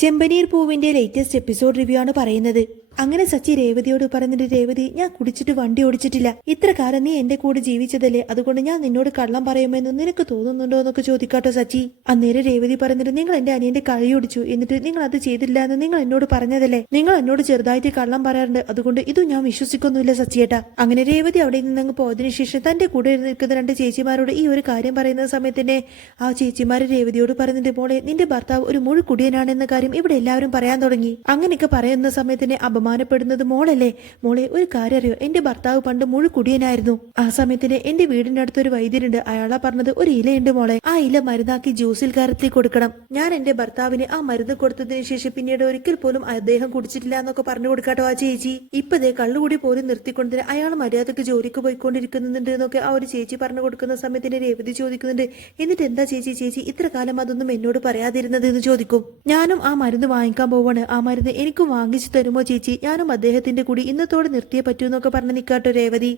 ചെമ്പനീർ പൂവിന്റെ latest episode review ആണ് പറയുന്നത്. അങ്ങനെ സച്ചി രേവതിയോട് പറഞ്ഞിട്ട്, രേവതി, ഞാൻ കുടിച്ചിട്ട് വണ്ടി ഓടിച്ചിട്ടില്ല. ഇത്ര കാലം നീ എന്റെ കൂടെ ജീവിച്ചതല്ലേ, അതുകൊണ്ട് ഞാൻ നിന്നോട് കള്ളം പറയുമെന്ന് നിനക്ക് തോന്നുന്നുണ്ടോ എന്നൊക്കെ ചോദിക്കാട്ടോ സച്ചി. അന്നേരം രേവതി പറഞ്ഞിട്ട്, നിങ്ങൾ എന്റെ അനിയന്റെ കഴി ഒടിച്ചു, എന്നിട്ട് നിങ്ങൾ അത് ചെയ്തില്ല എന്ന് നിങ്ങൾ എന്നോട് പറഞ്ഞതല്ലേ. നിങ്ങൾ എന്നോട് ചെറുതായിട്ട് കള്ളം പറയാറുണ്ട്, അതുകൊണ്ട് ഇതും ഞാൻ വിശ്വസിക്കൊന്നുമില്ല സച്ചിയേട്ടാ. അങ്ങനെ രേവതി അവിടെ നിന്നങ്ങ് പോയതിനു ശേഷം തന്റെ കൂടെ നിൽക്കുന്ന രണ്ട് ചേച്ചിമാരോട് ഈ ഒരു കാര്യം പറയുന്ന സമയത്ത് തന്നെ ആ ചേച്ചിമാര് രേവതിയോട് പറഞ്ഞിട്ട്, മോളെ, നിന്റെ ഭർത്താവ് ഒരു മുഴുക്കുടിയനാണെന്ന കാര്യം ഇവിടെ എല്ലാവരും പറയാൻ തുടങ്ങി. അങ്ങനെയൊക്കെ പറയുന്ന സമയത്തിന് അപമാനപ്പെടുന്നത് മോളല്ലേ. മോളെ, ഒരു കാര്യം അറിയോ, എന്റെ ഭർത്താവ് പണ്ട് മുഴുക്കുടിയനായിരുന്നു. ആ സമയത്തിന് എന്റെ വീടിന്റെ അടുത്തൊരു വൈദ്യരുണ്ട്, അയാളാ പറഞ്ഞത് ഒരു ഇലയുണ്ട് മോളെ, ആ ഇല മരുന്നാക്കി ജ്യൂസിൽ കലർത്തി കൊടുക്കണം. ഞാൻ എന്റെ ഭർത്താവിന് ആ മരുന്ന് കൊടുത്തതിന് ശേഷം പിന്നീട് ഒരിക്കൽ പോലും അദ്ദേഹം കുടിച്ചിട്ടില്ല എന്നൊക്കെ പറഞ്ഞു കൊടുക്കാട്ടോ ആ ചേച്ചി. ഇപ്പതേ കള്ളുകൂടി പോലും നിർത്തിക്കൊണ്ടിന് അയാൾ മര്യാദക്ക് ജോലിക്ക് പോയിക്കൊണ്ടിരിക്കുന്നുണ്ട് എന്നൊക്കെ ആ ഒരു ചേച്ചി പറഞ്ഞു കൊടുക്കുന്ന സമയത്തിന് രേവതി ചോദിക്കുന്നുണ്ട്, എന്നിട്ട് എന്താ ചേച്ചി ഇത്ര കാലം അതൊന്നും എന്നോട് പറയാതിരുന്നത് എന്ന് ചോദിക്കും. ഞാനും ആ മരുന്ന് വാങ്ങിക്കാൻ പോവാണ്, ആ മരുന്ന് എനിക്കും വാങ്ങിച്ചു തരുമോ ചേച്ചി, ഞാനും അദ്ദേഹത്തിന്റെ കൂടി ഇന്നത്തോടെ നിർത്തിയേ പറ്റൂ എന്നൊക്കെ പറഞ്ഞു നിൽക്കാട്ടോ രേവതി.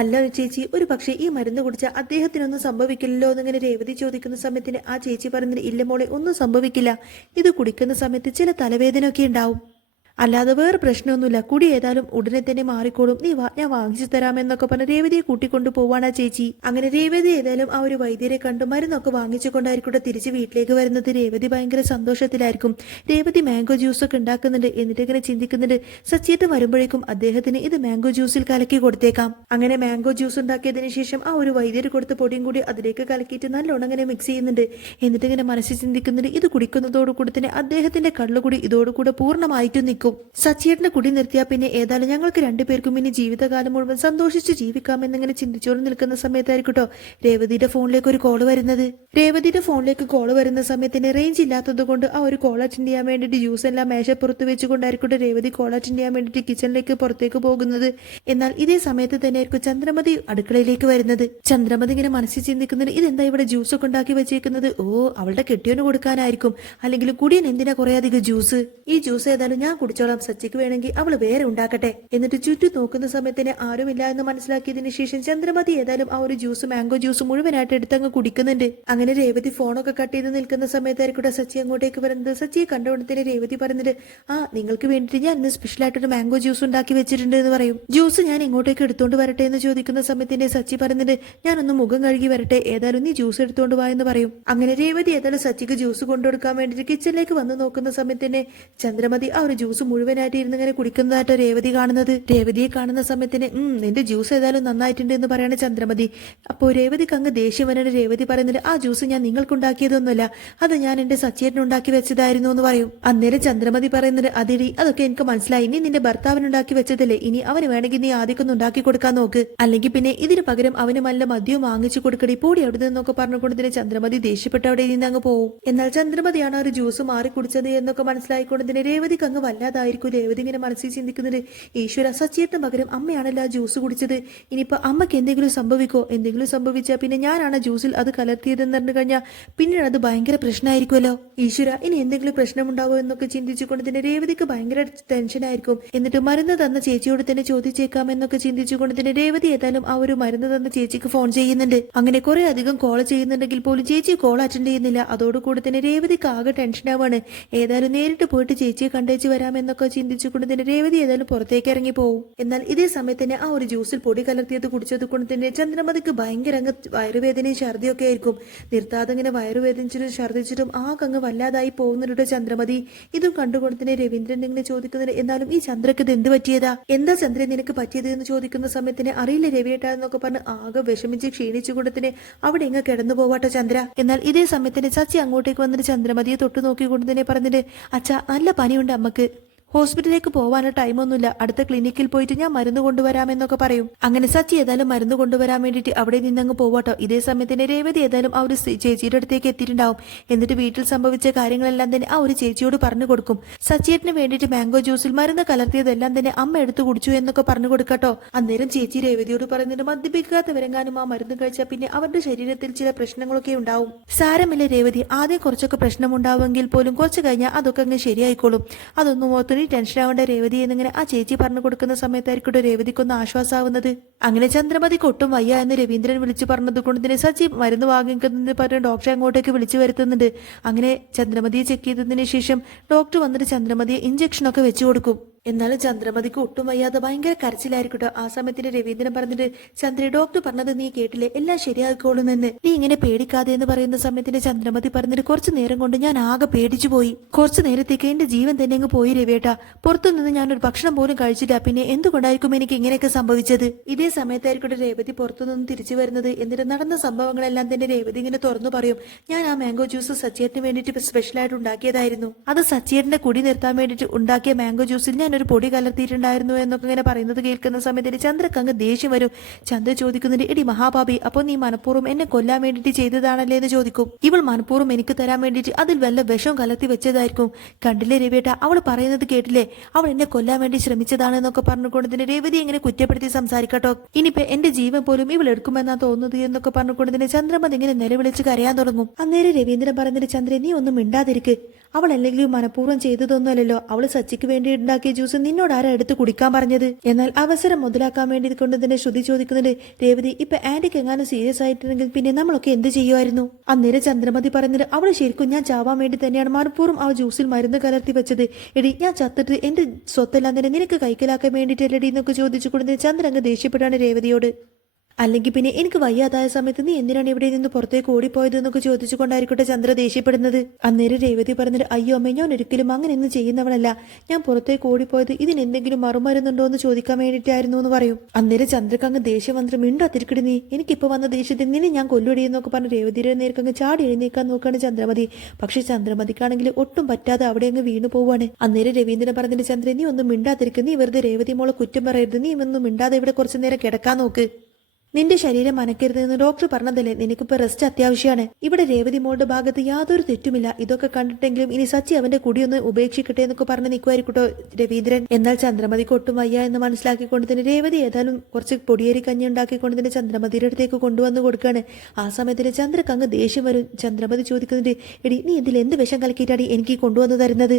അല്ല ചേച്ചി, ഒരു പക്ഷേ ഈ മരുന്ന് കുടിച്ചാൽ അദ്ദേഹത്തിനൊന്നും സംഭവിക്കില്ലല്ലോ എന്നിങ്ങനെ രേവതി ചോദിക്കുന്ന സമയത്തിന് ആ ചേച്ചി പറയുന്നത്, ഇല്ല മോളെ, ഒന്നും സംഭവിക്കില്ല. ഇത് കുടിക്കുന്ന സമയത്ത് ചില തലവേദനയൊക്കെ ഉണ്ടാവും, അല്ലാതെ വേറെ പ്രശ്നമൊന്നുമില്ല. കുടി ഏതായാലും ഉടനെ തന്നെ മാറിക്കോളും, നീ വാ, ഞാൻ വാങ്ങിച്ചു തരാമെന്നൊക്കെ പറഞ്ഞ് രേവതിയെ കൂട്ടിക്കൊണ്ടു പോവാണ് ആ ചേച്ചി. അങ്ങനെ രേവതി ഏതായാലും ആ ഒരു വൈദ്യരെ കണ്ടു മരുന്നൊക്കെ വാങ്ങിച്ചുകൊണ്ടായിരിക്കും തിരിച്ച് വീട്ടിലേക്ക് വരുന്നത്. രേവതി ഭയങ്കര സന്തോഷത്തിലായിരിക്കും. രേവതി മാംഗോ ജ്യൂസ് ഒക്കെ ഉണ്ടാക്കുന്നുണ്ട്. എന്നിട്ട് ഇങ്ങനെ ചിന്തിക്കുന്നുണ്ട്, സച്ചിയേട്ടൻ വരുമ്പോഴേക്കും അദ്ദേഹത്തിന് ഇത് മാംഗോ ജ്യൂസിൽ കലക്കി കൊടുത്തേക്കാം. അങ്ങനെ മാംഗോ ജ്യൂസ് ഉണ്ടാക്കിയതിന് ശേഷം ആ ഒരു വൈദ്യര് കൊടുത്ത പൊടിയും കൂടി അതിലേക്ക് കലക്കിയിട്ട് നല്ലോണം അങ്ങനെ മിക്സ് ചെയ്യുന്നുണ്ട്. എന്നിട്ട് ഇങ്ങനെ മനസ്സിൽ ചിന്തിക്കുന്നുണ്ട്, ഇത് കുടിക്കുന്നതോടുകൂടി തന്നെ അദ്ദേഹത്തിന്റെ കള്ളുകൂടി ഇതോടുകൂടെ പൂർണ്ണമായിട്ടും നിൽക്കും. സച്ചിയേട്ടനെ കുടി നിർത്തിയാൽ പിന്നെ ഏതായാലും ഞങ്ങൾക്ക് രണ്ടുപേർക്കും ഇനി ജീവിതകാലം മുഴുവൻ സന്തോഷിച്ച് ജീവിക്കാമെന്നിങ്ങനെ ചിന്തിച്ചോണ്ട് നിൽക്കുന്ന സമയത്തായിരിക്കട്ടോ രേവതിയുടെ ഫോണിലേക്ക് ഒരു കോള് വരുന്നത്. രേവതിയുടെ ഫോണിലേക്ക് കോള് വരുന്ന സമയത്തിന് റേഞ്ച് ഇല്ലാത്തത് കൊണ്ട് ആ ഒരു കോൾ അറ്റൻഡ് ചെയ്യാൻ വേണ്ടിയിട്ട് ജ്യൂസ് എല്ലാം മേശപ്പുറത്ത് വെച്ചുകൊണ്ടായിരിക്കട്ടെ രേവതി കോൾ അറ്റൻഡ് ചെയ്യാൻ വേണ്ടിയിട്ട് കിച്ചണിലേക്ക് പുറത്തേക്ക് പോകുന്നത്. എന്നാൽ ഇതേ സമയത്ത് തന്നെ ആയിരിക്കും ചന്ദ്രമതി അടുക്കളയിലേക്ക് വരുന്നത്. ചന്ദ്രമതി ഇങ്ങനെ മനസ്സിൽ ചിന്തിക്കുന്നത്, ഇതെന്താ ഇവിടെ ജ്യൂസ് ഒക്കെ ഉണ്ടാക്കി വെച്ചേക്കുന്നത്, ഓ അവളുടെ കെട്ടിയോന് കൊടുക്കാനായിരിക്കും, അല്ലെങ്കിൽ കുടിയൻ എന്തിനാ കുറെ അധികം ജ്യൂസ്, ഈ ജ്യൂസ് ഏതായാലും ഞാൻ കുടിച്ചോളാം, സച്ചിക്ക് വേണമെങ്കിൽ അവള് വേറെ ഉണ്ടാക്കട്ടെ. എന്നിട്ട് ചുറ്റും നോക്കുന്ന സമയത്തിന് ആരുമില്ല എന്ന് മനസ്സിലാക്കിയതിനു ശേഷം ചന്ദ്രമതി ഏതായാലും ആ ഒരു ജ്യൂസ്, മാംഗോ ജ്യൂസ് മുഴുവനായിട്ട് എടുത്തങ്ങ് കുടിക്കുന്നുണ്ട്. അങ്ങനെ രേവതി ഫോണൊക്കെ കട്ട് ചെയ്ത് നിൽക്കുന്ന സമയത്തായിരിക്കും സച്ചി അങ്ങോട്ടേക്ക് വരുന്നത്. സച്ചിയെ കണ്ടുകൊണ്ടതിന് രേവതി പറഞ്ഞിട്ട്, ആ നിങ്ങൾക്ക് വേണ്ടിയിട്ട് ഞാൻ ഇന്ന് സ്പെഷ്യൽ ആയിട്ടൊരു മാംഗോ ജ്യൂസ് ഉണ്ടാക്കി വെച്ചിട്ടുണ്ട് എന്ന് പറയും. ജ്യൂസ് ഞാൻ ഇങ്ങോട്ടേക്ക് എടുത്തോണ്ട് വരട്ടെ എന്ന് ചോദിക്കുന്ന സമയത്തിന്റെ സച്ചി പറഞ്ഞിട്ട്, ഞാനൊന്ന് മുഖം കഴുകി വരട്ടെ, ഏതായാലും നീ ജ്യൂസ് എടുത്തോണ്ട് വാ എന്ന് പറയും. അങ്ങനെ രേവതി ഏതായാലും സച്ചിക്ക് ജ്യൂസ് കൊണ്ടുകൊടുക്കാൻ വേണ്ടിയിട്ട് കിച്ചണിലേക്ക് വന്ന് നോക്കുന്ന സമയത്തിന് ചന്ദ്രമതി ആ ഒരു ജ്യൂസ് മുഴുവനായിട്ട് ഇരുന്ന് ഇങ്ങനെ കുടിക്കുന്നതായിട്ടോ രേവതി കാണുന്നത്. രേവതിയെ കാണുന്ന സമയത്തിന്, നിന്റെ ജ്യൂസ് ഏതായാലും നന്നായിട്ടുണ്ട് എന്ന് പറയാണ് ചന്ദ്രമതി. അപ്പോൾ രേവതിക്ക് അങ്ങ് ദേഷ്യം വരാണ്. രേവതി പറയുന്നത്, ആ ജ്യൂസ് ഞാൻ നിങ്ങൾക്കുണ്ടാക്കിയതൊന്നുമല്ല, അത് ഞാൻ എന്റെ സച്ചേട്ടനുണ്ടാക്കി വെച്ചതായിരുന്നു എന്ന് പറയും. അന്നേരം ചന്ദ്രമതി പറയുന്നത്, അതിരി, അതൊക്കെ എനിക്ക് മനസ്സിലായി, നീ നിന്റെ ഭർത്താവിനുണ്ടാക്കി വെച്ചതല്ലേ, ഇനി അവന് വേണമെങ്കിൽ നീ ആദ്യമൊക്കെ ഉണ്ടാക്കി കൊടുക്കാൻ നോക്ക്, അല്ലെങ്കിൽ പിന്നെ ഇതിന് പകരം അവന് നല്ല മദ്യവും വാങ്ങിച്ചു കൊടുക്കടി, പോടി അവിടെ നിന്നൊക്കെ പറഞ്ഞുകൊണ്ടതിന് ചന്ദ്രമതി ദേഷ്യപ്പെട്ട അവിടെ നിന്ന് അങ്ങ് പോവും. എന്നാൽ ചന്ദ്രമതിയാണ് ഒരു ജ്യൂസ് മാറി കുടിച്ചത് എന്നൊക്കെ മനസ്സിലായിക്കൊണ്ടതിന് രേവതിക്ക് അങ്ങ് വല്ലാതായിരിക്കും. രേവതി ഇങ്ങനെ മനസ്സിൽ ചിന്തിക്കുന്നത്, ഈശ്വര, സച്ചിയേട്ടന് പകരം അമ്മയാണല്ലോ ആ ജ്യൂസ് കുടിച്ചത്, ഇനിയിപ്പോ അമ്മയ്ക്ക് എന്തെങ്കിലും സംഭവിക്കോ, എന്തെങ്കിലും സംഭവിച്ചാൽ പിന്നെ ഞാനാണ് ജ്യൂസിൽ അത് കലർത്തിയതെന്ന് പറഞ്ഞു കഴിഞ്ഞാൽ പിന്നീട് അത് ഭയങ്കര പ്രശ്നമായിരിക്കുമല്ലോ. ഈശ്വര, ഇനി എന്തെങ്കിലും പ്രശ്നമുണ്ടാവോ എന്നൊക്കെ ചിന്തിച്ചുകൊണ്ട് തന്നെ രേവതിക്ക് ഭയങ്കര ടെൻഷനായിരിക്കും. എന്നിട്ട് മരുന്ന് തന്ന ചേച്ചിയോട് തന്നെ ചോദിച്ചേക്കാം എന്നൊക്കെ ചിന്തിച്ചുകൊണ്ട് തന്നെ രേവതി ഏതായാലും ആ ഒരു മരുന്ന് തന്ന ചേച്ചിക്ക് ഫോൺ ചെയ്യുന്നുണ്ട്. അങ്ങനെ കുറെ അധികം കോൾ ചെയ്യുന്നുണ്ടെങ്കിൽ പോലും ചേച്ചി കോൾ അറ്റൻഡ് ചെയ്യുന്നില്ല. അതോടുകൂടി തന്നെ രേവതിക്ക് ആകെ ടെൻഷനാവാണ്. ഏതായാലും നേരിട്ട് പോയിട്ട് ചേച്ചിയെ കണ്ടേച്ച് വരാമെന്നൊക്കെ ചിന്തിച്ചുകൊണ്ട് തന്നെ രേവതി ഏതായാലും പുറത്തേക്ക് ഇറങ്ങി പോവും. എന്നാൽ ഇതേ സമയത്ത് തന്നെ ആ ഒരു ജ്യൂസിൽ പൊടി കലർത്തിയത് കുടിച്ചത് കൊണ്ട് തന്നെ ചന്ദ്രമതിക്ക് ഭയങ്കര അങ്ങ് വയറുവേദനയും ഛർദിയൊക്കെ ആയിരിക്കും. നിർത്താതെ ഇങ്ങനെ വയറുവേദനിച്ചിട്ടും ഛർദിച്ചിട്ടും അങ്ങ് വല്ലാതായി പോകുന്നുണ്ട് ചന്ദ്രമതി. ഇതും കണ്ടുകൊണ്ട് തന്നെ രവീന്ദ്രൻ ഇങ്ങനെ ചോദിക്കുന്നത്, എന്നാലും ഈ ചന്ദ്രക്ക് ഇത് എന്ത് പറ്റിയതാ, എന്താ ചന്ദ്രൻ നിനക്ക് പറ്റിയത് എന്ന് ചോദിക്കുന്ന സമയത്തിന്, അറിയില്ല രവിയേട്ടാ എന്നൊക്കെ പറഞ്ഞ് ആകെ വിഷമിച്ച് ക്ഷീണിച്ചുകൊണ്ട് തന്നെ അവിടെ ഇങ്ങ് കിടന്നു പോവാട്ടോ ചന്ദ്ര. എന്നാൽ ഇതേ സമയത്തിന് ചച്ചി അങ്ങോട്ടേക്ക് വന്നിട്ട് ചന്ദ്രമതിയെ തൊട്ടു നോക്കിക്കൊണ്ട് തന്നെ പറഞ്ഞിട്ട്, അച്ഛാ, നല്ല പനിയുണ്ട് അമ്മക്ക്, ഹോസ്പിറ്റലിലേക്ക് പോവാനുള്ള ടൈമൊന്നുമില്ല, അടുത്ത ക്ലിനിക്കിൽ പോയിട്ട് ഞാൻ മരുന്ന് കൊണ്ടുവരാമെന്നൊക്കെ പറയും. അങ്ങനെ സച്ചി ഏതായാലും മരുന്ന് കൊണ്ടുവരാൻ വേണ്ടിയിട്ട് അവിടെ നിന്നങ്ങ് പോവാട്ടോ. ഇതേ സമയത്തിന് രേവതി ഏതായാലും ആ ഒരു ചേച്ചിയുടെ അടുത്തേക്ക് എത്തിയിട്ടുണ്ടാവും. എന്നിട്ട് വീട്ടിൽ സംഭവിച്ച കാര്യങ്ങളെല്ലാം തന്നെ ആ ഒരു ചേച്ചിയോട് പറഞ്ഞു കൊടുക്കും. സച്ചിയേട്ടന് വേണ്ടിയിട്ട് മാംഗോ ജ്യൂസിൽ മരുന്ന് കലർത്തിയതെല്ലാം തന്നെ അമ്മ എടുത്തു കുടിച്ചു എന്നൊക്കെ പറഞ്ഞു കൊടുക്കട്ടോ. അന്നേരം ചേച്ചി രേവതിയോട് പറയുന്നുണ്ട്, മദ്യപിക്കാത്തവരെങ്ങാനും ആ മരുന്ന് കഴിച്ചാൽ പിന്നെ അവരുടെ ശരീരത്തിൽ ചില പ്രശ്നങ്ങളൊക്കെ ഉണ്ടാവും. സാരമില്ല രേവതി, ആദ്യം കുറച്ചൊക്കെ പ്രശ്നം ഉണ്ടാവുമെങ്കിൽ പോലും കുറച്ച് കഴിഞ്ഞാൽ അതൊക്കെ അങ്ങ് ശരിയായിക്കോളും, അതൊന്നും ഓർത്ത് നീ ടെൻഷൻ ആവേണ്ട രേവതി എന്നിങ്ങനെ ആ ചേച്ചി പറഞ്ഞു കൊടുക്കുന്ന സമയത്തായിരിക്കും രേവതിക്കൊന്ന് ആശ്വാസമാവുന്നത്. അങ്ങനെ ചന്ദ്രമതിക്ക് ഒട്ടും വയ്യ എന്ന് രവീന്ദ്രൻ വിളിച്ചു പറഞ്ഞത് കൊണ്ട് തന്നെ സച്ചി മരുന്ന് വാങ്ങിക്കുന്നതിന് പറഞ്ഞ് ഡോക്ടറെ അങ്ങോട്ടേക്ക് വിളിച്ചു വരുത്തുന്നുണ്ട്. അങ്ങനെ ചന്ദ്രമതിയെ ചെക്ക് ചെയ്തതിന് ശേഷം ഡോക്ടർ വന്നിട്ട് ചന്ദ്രമതിയെ ഇഞ്ചക്ഷനൊക്കെ വെച്ചു കൊടുക്കും. എന്നാലും ചന്ദ്രമതിക്ക് ഒട്ടും വയ്യാതെ ഭയങ്കര കരച്ചിലായിരിക്കട്ടോ. ആ സമയത്തിന് രവീന്ദ്രൻ പറഞ്ഞിട്ട്, ചന്ദ്ര ഡോക്ടർ പറഞ്ഞത് നീ കേട്ടില്ലേ, എല്ലാം ശരിയായിക്കോളുമെന്ന്, നീ ഇങ്ങനെ പേടിക്കാതെ എന്ന് പറയുന്ന സമയത്തിന് ചന്ദ്രമതി പറഞ്ഞിട്ട്, കുറച്ചു നേരം കൊണ്ട് ഞാൻ ആകെ പേടിച്ചു പോയി. കുറച്ചു നേരത്തേക്ക് എന്റെ ജീവൻ തന്നെ അങ്ങ് പോയി രവിയേട്ടാ. പുറത്തുനിന്ന് ഞാനൊരു ഭക്ഷണം പോലും കഴിച്ചില്ല. പിന്നെ എന്തുകൊണ്ടായിരിക്കും എനിക്ക് ഇങ്ങനെയൊക്കെ സംഭവിച്ചത്? ഇതേ സമയത്തായിരിക്കും രേവതി പുറത്തുനിന്ന് തിരിച്ചു വരുന്നത്. എന്നിട്ട് നടന്ന സംഭവങ്ങളെല്ലാം തന്നെ രേവതി ഇങ്ങനെ തുറന്നു പറയും. ഞാൻ ആ മാംഗോ ജ്യൂസ് സച്ചിയേട്ടന് വേണ്ടിയിട്ട് സ്പെഷ്യലായിട്ട് ഉണ്ടാക്കിയതായിരുന്നു. അത് സച്ചിയേട്ടന്റെ കുടി നിർത്താൻ വേണ്ടിയിട്ട് ഉണ്ടാക്കിയ മാംഗോ ജ്യൂസിൽ ഞാൻ ഒരു പൊടി കലർത്തിയിട്ടുണ്ടായിരുന്നു എന്നൊക്കെ ഇങ്ങനെ പറയുന്നത് കേൾക്കുന്ന സമയത്തിന് ചന്ദ്രക്ക് അങ്ങ് ദേഷ്യം വരും. ചന്ദ്ര ചോദിക്കുന്നുണ്ട്, എടി മഹാഭാബി, അപ്പോൾ നീ മനഃപൂർവ്വം എന്നെ കൊല്ലാൻ വേണ്ടിയിട്ട് ചെയ്തതാണല്ലേ എന്ന് ചോദിക്കും. ഇവൾ മനഃപൂർവ്വം എനിക്ക് തരാൻ വേണ്ടിയിട്ട് അതിൽ വല്ല വിഷം കലർത്തി വെച്ചതായിരിക്കും. കണ്ടില്ലേ രവിയേട്ട, അവൾ പറയുന്നത് കേട്ടില്ലേ, അവൾ എന്നെ കൊല്ലാൻ വേണ്ടി ശ്രമിച്ചതാണെന്നൊക്കെ പറഞ്ഞുകൊണ്ട് തന്നെ രേവതി ഇങ്ങനെ കുറ്റപ്പെടുത്തി സംസാരിക്കട്ടോ. ഇനിയിപ്പോ എന്റെ ജീവൻ പോലും ഇവൾ എടുക്കുമെന്നാ തോന്നുന്നത് എന്നൊക്കെ പറഞ്ഞുകൊണ്ട് തന്നെ ചന്ദ്രമതി ഇങ്ങനെ നിലവിളിച്ച് കരയാൻ തുടങ്ങും. അന്നേരം രവീന്ദ്രൻ പറഞ്ഞിട്ട്, ചന്ദ്രൻ നീ ഒന്നും മിണ്ടാതിരിക്ക്, അവൾ അല്ലെങ്കിലും മനഃപൂർവ്വം ചെയ്തതൊന്നുമല്ലല്ലോ. അവള് സച്ചിക്ക് വേണ്ടി ഉണ്ടാക്കിയ ജ്യൂസ് നിന്നോട് ആരാ എടുത്ത് കുടിക്കാൻ പറഞ്ഞത്? എന്നാൽ അവസരം മുതലാക്കാൻ വേണ്ടി കൊണ്ട് തന്നെ ശ്രുതി ചോദിക്കുന്നുണ്ട്, രേവതി ഇപ്പൊ ആന്റിക്ക് എങ്ങാനും സീരിയസ് ആയിട്ടുണ്ടെങ്കിൽ പിന്നെ നമ്മളൊക്കെ എന്ത് ചെയ്യുമായിരുന്നു? അന്നേരം ചന്ദ്രമതി പറയുന്നത്, അവള് ശരിക്കും ഞാൻ ചാവാൻ വേണ്ടി തന്നെയാണ് മനഃപൂർവ്വം ആ ജ്യൂസിൽ മരുന്ന് കലർത്തി വെച്ചത്. എടി ഞാൻ ചത്തിട്ട് എന്റെ സ്വത്തെല്ലാം തന്നെ നിനക്ക് കൈക്കലാക്കാൻ വേണ്ടിയിട്ടല്ലടി എന്നൊക്കെ ചോദിച്ചുകൊണ്ട് ചന്ദ്രൻ അങ്ങ് ദേഷ്യപ്പെട്ടാണ് രേവതിയോട്. അല്ലെങ്കിൽ പിന്നെ എനിക്ക് വയ്യാതായ സമയത്ത് നീ എന്തിനാണ് ഇവിടെ നിന്ന് പുറത്തേക്ക് ഓടിപ്പോയത് എന്നൊക്കെ ചോദിച്ചുകൊണ്ടായിരിക്കട്ടെ ചന്ദ്ര ദേഷ്യപ്പെടുന്നത്. അന്നേരം രേവതി പറഞ്ഞിട്ട്, അയ്യോ അമ്മ, ഞാൻ ഒരിക്കലും അങ്ങനെയൊന്നും ചെയ്യുന്നവളല്ല. ഞാൻ പുറത്തേക്ക് ഓടിപ്പോയത് ഇതിന് എന്തെങ്കിലും മറുമരുന്നുണ്ടോ എന്ന് ചോദിക്കാൻ വേണ്ടിയിട്ടായിരുന്നു എന്ന് പറയും. അന്നേരം ചന്ദ്രക്ക് അങ്ങ് ദേഷ്യം വന്നിട്ട്, മിണ്ടാതിരിക്കടി നീ, എനിക്കിപ്പോ വന്ന ദേഷ്യത്തിൽ നിന്നെ ഞാൻ കൊല്ലുടി എന്നൊക്കെ പറഞ്ഞ് രേവതിയുടെ നേർക്ക് അങ്ങ് ചാടി എഴുന്നേക്കാൻ നോക്കുകയാണ് ചന്ദ്രമതി. പക്ഷെ ചന്ദ്രമതിക്കാണെങ്കിൽ ഒട്ടും പറ്റാതെ അവിടെ അങ്ങ് വീണു പോവാണ്. അന്നേരം രവീന്ദ്രൻ പറഞ്ഞിട്ട്, ചന്ദ്രൻ നീ ഒന്നും മിണ്ടാതിരിക്കും, നീ വെറുതെ രേവതി മോളെ കുറ്റം പറയരുത്, നീ ഒന്നും മിണ്ടാതെ ഇവിടെ കുറച്ചു നേരം കിടക്കാൻ നോക്ക്. നിന്റെ ശരീരം അനക്കരുത് എന്ന് ഡോക്ടർ പറഞ്ഞതല്ലേ, നിനക്കിപ്പോ റെസ്റ്റ് അത്യാവശ്യമാണ്. ഇവിടെ രേവതി മോളുടെ ഭാഗത്ത് യാതൊരു തെറ്റുമില്ല. ഇതൊക്കെ കണ്ടിട്ടെങ്കിലും ഇനി സച്ചി അവന്റെ കുടിയൊന്ന് ഉപേക്ഷിക്കട്ടെ എന്നൊക്കെ പറഞ്ഞ് നിൽക്കുമായിരിക്കട്ടോ രവീന്ദ്രൻ. എന്നാൽ ചന്ദ്രമതിക്ക് ഒട്ടും വയ്യ എന്ന് മനസ്സിലാക്കിക്കൊണ്ട് തന്നെ രേവതി ഏതായാലും കുറച്ച് പൊടിയേരി കഞ്ഞി ഉണ്ടാക്കിക്കൊണ്ട് തന്നെ ചന്ദ്രമതിയുടെ അടുത്തേക്ക് കൊണ്ടുവന്ന് കൊടുക്കുകയാണ്. ആ സമയത്തിന് ചന്ദ്രക്ക് അങ്ങ് ദേഷ്യം വരും. ചന്ദ്രമതി ചോദിക്കുന്നുണ്ട്, എടി നീ ഇതിൽ എന്ത് വിഷം കലക്കിയിട്ടാണ് എനിക്ക് കൊണ്ടുവന്ന് തരുന്നത്?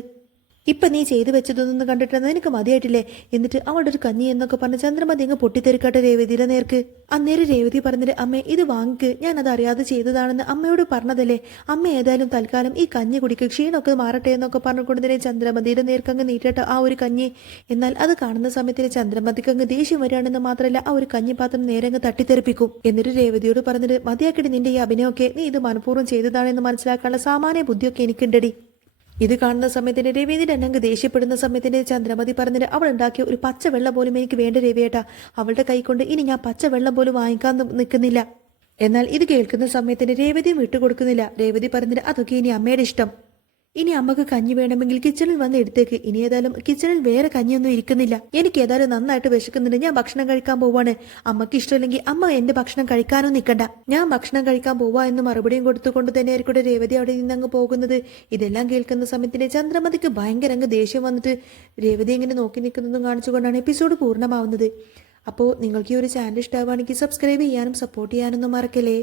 ഇപ്പൊ നീ ചെയ്തു വെച്ചതൊന്നും കണ്ടിട്ട് നിനക്ക് മതിയായിട്ടില്ലേ? എന്നിട്ട് അവളുടെ ഒരു കഞ്ഞി എന്നൊക്കെ പറഞ്ഞ് ചന്ദ്രമതി അങ്ങ് പൊട്ടിത്തെറിക്കട്ടെ രേവതിയുടെ നേർക്ക്. അന്നേരം രേവതി പറഞ്ഞിട്ട്, അമ്മേ ഇത് വാങ്ങിക്ക്, ഞാൻ അത് അറിയാതെ ചെയ്തതാണെന്ന് അമ്മയോട് പറഞ്ഞതല്ലേ, അമ്മ ഏതായാലും തൽക്കാലം ഈ കഞ്ഞി കുടിക്ക്, ക്ഷീണമൊക്കെ മാറട്ടെ എന്നൊക്കെ പറഞ്ഞുകൊണ്ടതിനെ ചന്ദ്രമതിയുടെ നേർക്ക് അങ്ങ് നീട്ടട്ടെ ആ ഒരു കഞ്ഞി. എന്നാൽ അത് കാണുന്ന സമയത്തിന് ചന്ദ്രമതിക്ക് അങ്ങ് ദേഷ്യം വരികയാണെന്ന് മാത്രമല്ല ആ ഒരു കഞ്ഞിപ്പാത്രം നേരെ അങ്ങ് തട്ടിത്തെറിപ്പിക്കും. എന്നിട്ട് രേവതിയോട് പറഞ്ഞിട്ട്, മതിയാക്കിയിട്ട് നിന്റെ ഈ അഭിനയമൊക്കെ, നീ ഇത് മനഃപൂർവ്വം ചെയ്തതാണെന്ന് മനസ്സിലാക്കാനുള്ള സാമാന്യ ബുദ്ധിയൊക്കെ എനിക്കുണ്ടടി. ഇത് കാണുന്ന സമയത്തിന് രവീന്ദ്രൻ അങ്ങ് ദേഷ്യപ്പെടുന്ന സമയത്തിന് ചന്ദ്രമതി പറഞ്ഞിട്ട്, അവൾ ഉണ്ടാക്കിയ ഒരു പച്ചവെള്ളം പോലും എനിക്ക് വേണ്ട രവിയേട്ടാ, അവളുടെ കൈകൊണ്ട് ഇനി ഞാൻ പച്ചവെള്ളം പോലും വാങ്ങിക്കാൻ നിൽക്കുന്നില്ല. എന്നാൽ ഇത് കേൾക്കുന്ന സമയത്തിന് രേവതിയും വിട്ടുകൊടുക്കുന്നില്ല. രേവതി പറഞ്ഞിട്ട്, അതൊക്കെ ഇനി അമ്മയുടെ ഇഷ്ടം, ഇനി അമ്മക്ക് കഞ്ഞി വേണമെങ്കിൽ കിച്ചണിൽ വന്ന് എടുത്തേക്ക്. ഇനി ഏതായാലും കിച്ചണിൽ വേറെ കഞ്ഞിയൊന്നും ഇരിക്കുന്നില്ല. എനിക്ക് ഏതായാലും നന്നായിട്ട് വിശക്കുന്നുണ്ട്, ഞാൻ ഭക്ഷണം കഴിക്കാൻ പോവാണ്. അമ്മക്ക് ഇഷ്ടമില്ലെങ്കിൽ അമ്മ എന്റെ ഭക്ഷണം കഴിക്കാനോ നിൽക്കണ്ട, ഞാൻ ഭക്ഷണം കഴിക്കാൻ പോവാ എന്ന് മറുപടിയും കൊടുത്തുകൊണ്ട് തന്നെ ആയിരിക്കും രേവതി അവിടെ നിന്നങ്ങ് പോകുന്നത്. ഇതെല്ലാം കേൾക്കുന്ന സമയത്തിന് ചന്ദ്രമതിക്ക് ഭയങ്കര അങ്ങ് ദേഷ്യം വന്നിട്ട് രേവതി ഇങ്ങനെ നോക്കി നിൽക്കുന്നതും കാണിച്ചുകൊണ്ടാണ് എപ്പിസോഡ് പൂർണ്ണമാവുന്നത്. അപ്പോൾ നിങ്ങൾക്ക് ഈ ഒരു ചാനൽ ഇഷ്ടമാവുകയാണെങ്കിൽ സബ്സ്ക്രൈബ് ചെയ്യാനും സപ്പോർട്ട് ചെയ്യാനൊന്നും മറക്കല്ലേ.